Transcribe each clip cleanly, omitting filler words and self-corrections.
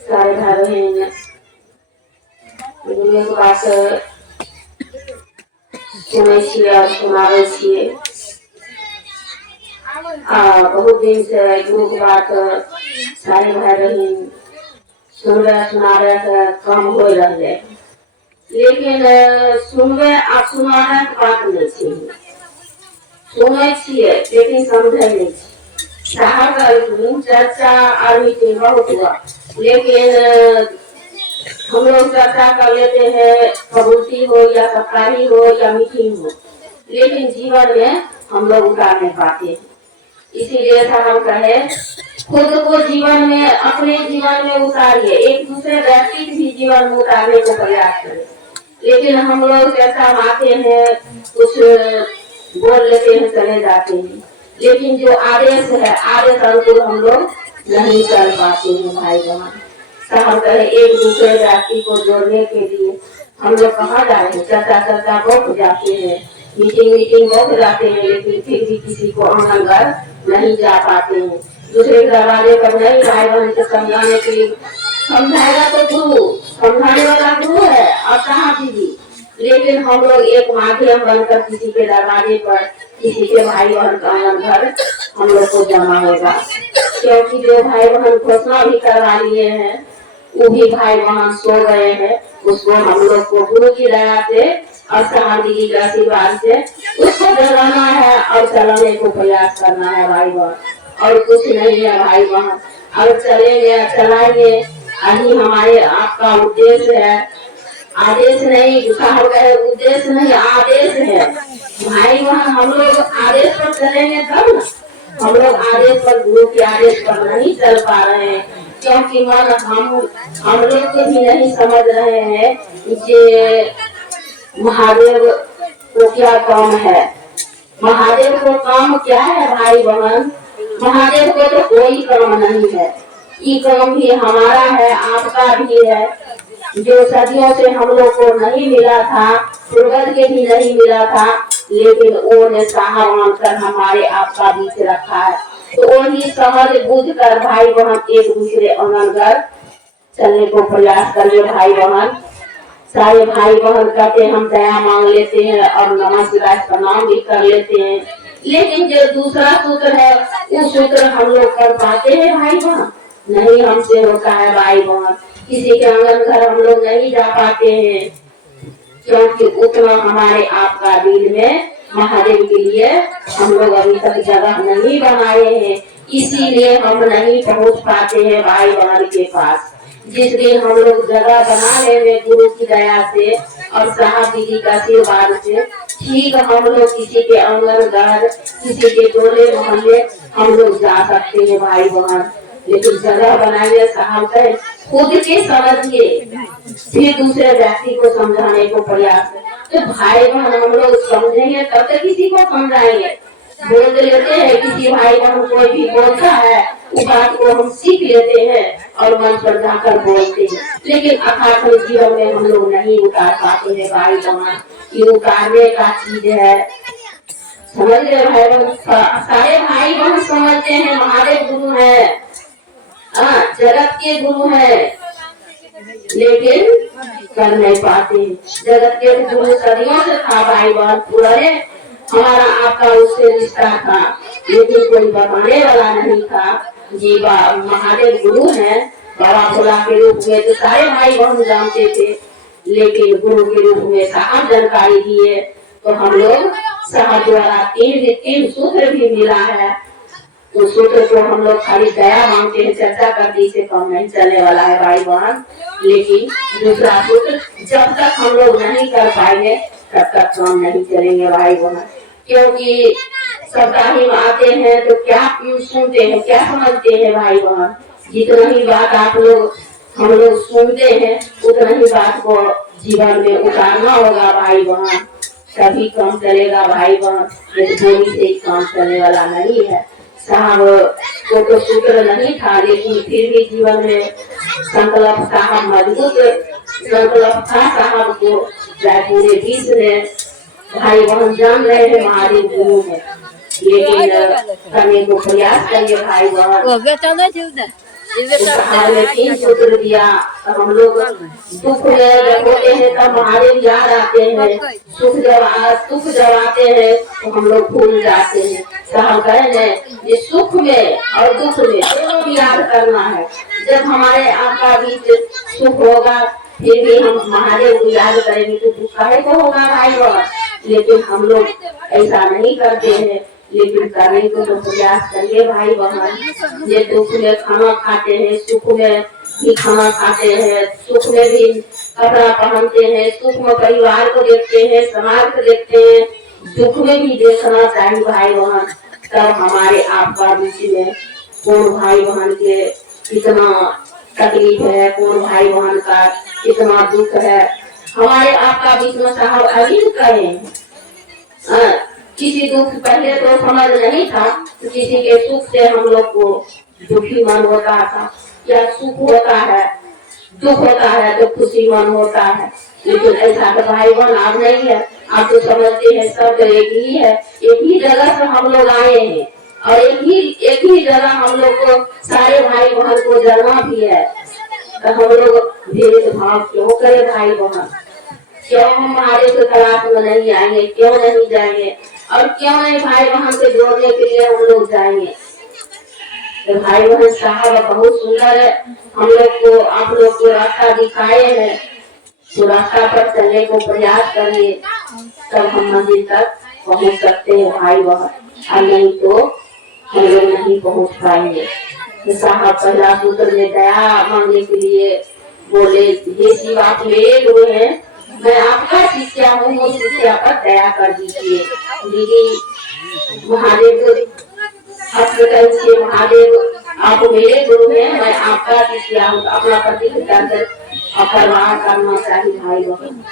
सारे भाई बहन दुनिया के बात सुनै छियै और सुनाबै छियै। बहुत दिन से गुरु के बात सारे भाई बहन सुनबे सुनाबे के कम हो रहे, लेकिन सुनबे आ सुनाबे के बात नहीं छै। सुनै छियै लेकिन समझे नहीं छी। साहब चर्चा और मीटिंग बहुत हुआ, लेकिन हम लोग चर्चा कर लेते हैं, कबूलती हो या सप्ताही हो या मीटिंग हो, लेकिन जीवन में हम लोग उतार नहीं पाते। इसीलिए हम कहे खुद को जीवन में, अपने जीवन में उतारिए, एक दूसरे व्यक्ति के भी जीवन में उतारने को प्रयास करें। लेकिन हम लोग चर्चा आते हैं, कुछ बोल लेते हैं, चले जाते हैं, लेकिन जो आदेश है आदेश अनुकूल हम लोग नहीं चल पाते हैं भाई बहन। तो हम कहे एक दूसरे व्यक्ति को जोड़ने के लिए हम लोग कहाँ जाए, चर्चा बहुत जाते हैं, मीटिंग बहुत जाते हैं, लेकिन फिर भी किसी को आंगन घर नहीं जा पाते हैं। दूसरे दरवाजे पर नहीं भाई बहन को समझाने के लिए, समझाएगा तो गुरु, समझाने वाला गुरु है और कहाँ दीदी, लेकिन हम लोग एक माध्यम बनकर किसी के दरवाजे पर, किसी के भाई बहन का आंगन घर हम लोग को जमा होगा। क्योंकि जो भाई बहन घोषणा भी करवा लिए हैं, वो भी भाई बहन सो गए हैं, उसको हम लोग को गुरु की दया से और समाधि के आशीर्वाद से उसको जगाना है और चलाने को प्रयास करना है भाई बहन, और कुछ नहीं है भाई बहन। और चलेंगे चलाएंगे, यही हमारे आपका उद्देश्य है, आदेश नहीं, साहब कहे उद्देश्य नहीं आदेश है भाई बहन। हम लोग आदेश पर चलेंगे तब ना, हम लोग आदेश पर, गुरु के आदेश पर नहीं चल पा रहे हैं, क्योंकि मन हम लोग को भी नहीं समझ रहे हैं कि महादेव को क्या काम है। महादेव को काम क्या है भाई बहन, महादेव को तो कोई काम नहीं है, ये काम भी हमारा है, आपका भी है, जो सदियों से हम लोग को नहीं मिला था, पूर्वज के भी नहीं मिला था, लेकिन वो ने साहब मानकर हमारे आपका बीच रखा है। तो वही समझ बूझ कर भाई बहन एक दूसरे आंगन घर चलने को प्रयास करिए भाई बहन। सारे भाई बहन कहते हम दया मांग लेते हैं और नमः शिवाय प्रणाम भी कर लेते हैं, लेकिन जो दूसरा सूत्र है वो सूत्र हम लोग कर पाते हैं भाई बहन, नहीं हमसे होता है भाई बहन। किसी के आंगन घर हम लोग नहीं जा पाते हैं, क्योंकि उतना हमारे आपका दिल में महादेव के लिए हम लोग अभी तक जगह नहीं बनाए हैं, इसीलिए हम नहीं पहुंच पाते हैं भाई बहन के पास। जिस दिन हम लोग जगह बना लेंगे गुरु की दया से और साहब दीदी का आशीर्वाद से, ठीक हम लोग किसी के आंगन घर, किसी के टोले मोहल्ले हम लोग जा सकते हैं भाई बहन। लेकिन जगह बनाएंगे साहब कहे खुद के समझिए, फिर दूसरे व्यक्ति को समझाने को प्रयास है। तो भाई बहन हम लोग समझेंगे तब तक किसी को समझाएंगे। बोल लेते हैं किसी भाई बहन कोई भी बोलता है, उस बात को हम सीख लेते हैं और मन पर जाकर बोलते हैं, लेकिन अखाड़े जीवन में हम लोग नहीं उतार पाते हैं भाई बहन। ये उतारने का चीज है, समझ रहे भाई बहन। सारे भाई बहन समझते हैं महादेव गुरु है, जगत के गुरु है, लेकिन कर नहीं पाते। जगत के गुरु सदियों से था भाई बहन, पुराने हमारा आपका उससे रिश्ता था, लेकिन कोई बताने वाला नहीं था। जी महादेव गुरु है, बाबा भोला के रूप में तो सारे भाई बहन जानते थे, लेकिन गुरु के रूप में साहब जानकारी दिए, तो हम लोग साहब द्वारा तीन सूत्र भी मिला है। तो सूत्र को हम लोग खाली दया मांगते हैं, चर्चा करने से काम नहीं चलने वाला है भाई बहन। लेकिन दूसरा सूत्र जब तक हम लोग नहीं कर पाएंगे तब तक काम नहीं चलेंगे भाई बहन। क्योंकि सप्ताही में आते हैं तो क्या सुनते हैं, क्या समझते हैं भाई बहन। जितना ही बात आप लोग हम लोग सुनते हैं, उतना ही बात को जीवन में उतारना होगा भाई बहन, तभी काम चलेगा भाई बहन। बोली से काम चलने वाला नहीं है। साहब को तो सूत्र नहीं था, लेकिन फिर भी जीवन में संकल्प साहब मजबूत संकल्प था साहब को। पूरे विश्व में भाई बहन जान रहे हैं महादेव गुरु है, लेकिन करने को प्रयास करिए भाई बहन। उपहार में 3 सूत्र दिया। तो हम लोग दुख में जब होते हैं तब महादेव याद आते हैं, सुख जब आते हैं तो हम लोग भूल जाते हैं। तो हम कह रहे हैं कि सुख में और दुख में दोनों भी याद करना है। जब हमारे आपका बीच सुख होगा फिर भी हम महादेव को याद करेंगे तो दुख काहे को होगा भाई बहन। लेकिन हम लोग ऐसा नहीं करते हैं, लेकिन करने को तो प्रयास करिए भाई बहन। ये दुख में खाना खाते हैं, सुख में भी खाना खाते हैं, सुख में भी कपड़ा पहनते हैं, सुख में परिवार को देखते हैं, समाज को देखते हैं, दुख में भी देखना चाहिए भाई बहन। तब हमारे आपका बीच में कौन भाई बहन के कितना तकलीफ है, कौन भाई बहन का कितना दुख है, हमारे आपका बीच में साहब अभी कहें। किसी दुख पहले तो समझ नहीं था, तो किसी के सुख से हम लोग को दुखी मन होता था। क्या सुख होता है, दुख होता है तो खुशी मन होता है। लेकिन ऐसा तो भाई बहन अब नहीं है। आप तो समझते हैं सब एक ही है, एक ही जगह से हम लोग आए हैं और एक ही जगह हम लोग को सारे भाई बहन को जलना भी है। तो हम लोग भेदभाव क्यों करे भाई बहन? क्यों हम महादेव के तलाश में नहीं आएंगे, क्यों नहीं जाएंगे और क्यों नहीं भाई बहन से जोड़ने के लिए हम लोग जाएंगे। तो भाई बहन साहब बहुत सुंदर है, हम लोग को आप लोग को रास्ता दिखाए हैं, तो रास्ता पर चलने को प्रयास करिए, तब हम मंदिर तक पहुंच सकते हैं भाई बहन। और नहीं तो हम लोग नहीं पहुंच पाएंगे। तो साहब पहला सूत्र में दया मांगने के लिए बोले, ये शिव आप मेरे गुरु हैं, मैं आपका शिष्या हूँ, मुझ शिष्या पर दया कर दीजिए। दीदी महादेव महादेव आप मेरे गुरु हैं, मैं आपका शिष्या हूँ, अपना प्रतीक दर्द अपरवाह करना चाहिए भाई बहन।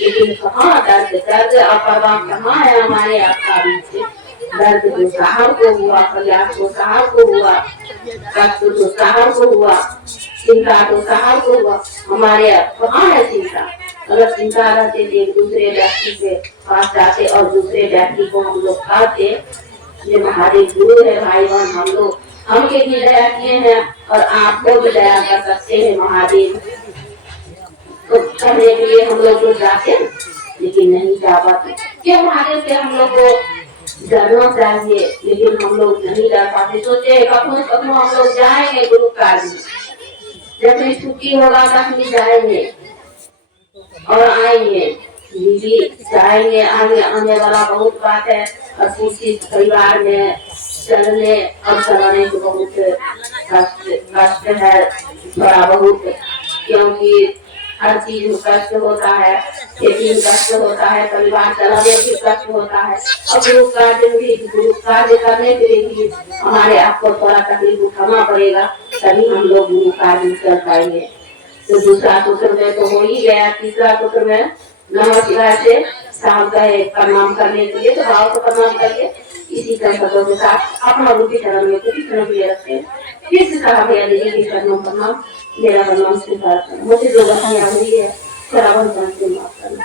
लेकिन कहाँ दर्द अपरवाह कहाँ है हमारे आपका बीच? दर्द तो साहब को हुआ, प्रयास तो साहब को हुआ, कष्ट तो साहब को हुआ, चिंता तो साहब को हुआ, हमारे कहाँ है चिंता? अगर चिंता रहते एक दूसरे व्यक्ति के पास जाते और दूसरे व्यक्ति को हम लोग खाते। ये महादेव गुरु है भाई बहन, हम लोग हमके भी दया किए हैं और आपको भी दया कर सकते हैं महादेव। तो करने के लिए हम लोग जाते लेकिन नहीं जा पाते। क्यों महादेव से हम लोग को डरना चाहिए, लेकिन हम लोग नहीं डर पाते। सोचे कखनो कखनो हम लोग जाएंगे गुरु कार्य में, जब भी छुट्टी होगा तभी जाएंगे और आएंगे। दीदी जाएंगे आने वाला बहुत बात है और किसी परिवार में चलने और चलाने को बहुत कष्ट है थोड़ा बहुत, क्योंकि हर चीज में कष्ट होता है, खेती में कष्ट होता है, परिवार चलाने में कष्ट होता है और गुरु कार्य करने के लिए भी हमारे आपको थोड़ा तकलीफ उठाना पड़ेगा, तभी हम लोग गुरु कार्य कर पाएंगे। तो दूसरा सूत्र में तो हो ही गया। तीसरा सूत्र में नमः शिवाय से शाम का प्रणाम करने के लिए तो भाव को प्रणाम करके इसी शब्दों के साथ अपना रूपी चरण में किसी तरह ले रखते हैं। फिर से कहा गया दीदी की शरणों प्रणाम, मेरा प्रणाम स्वीकार करना, मुझे जो गलतियाँ हुई है थोड़ा बहुत माफ करना।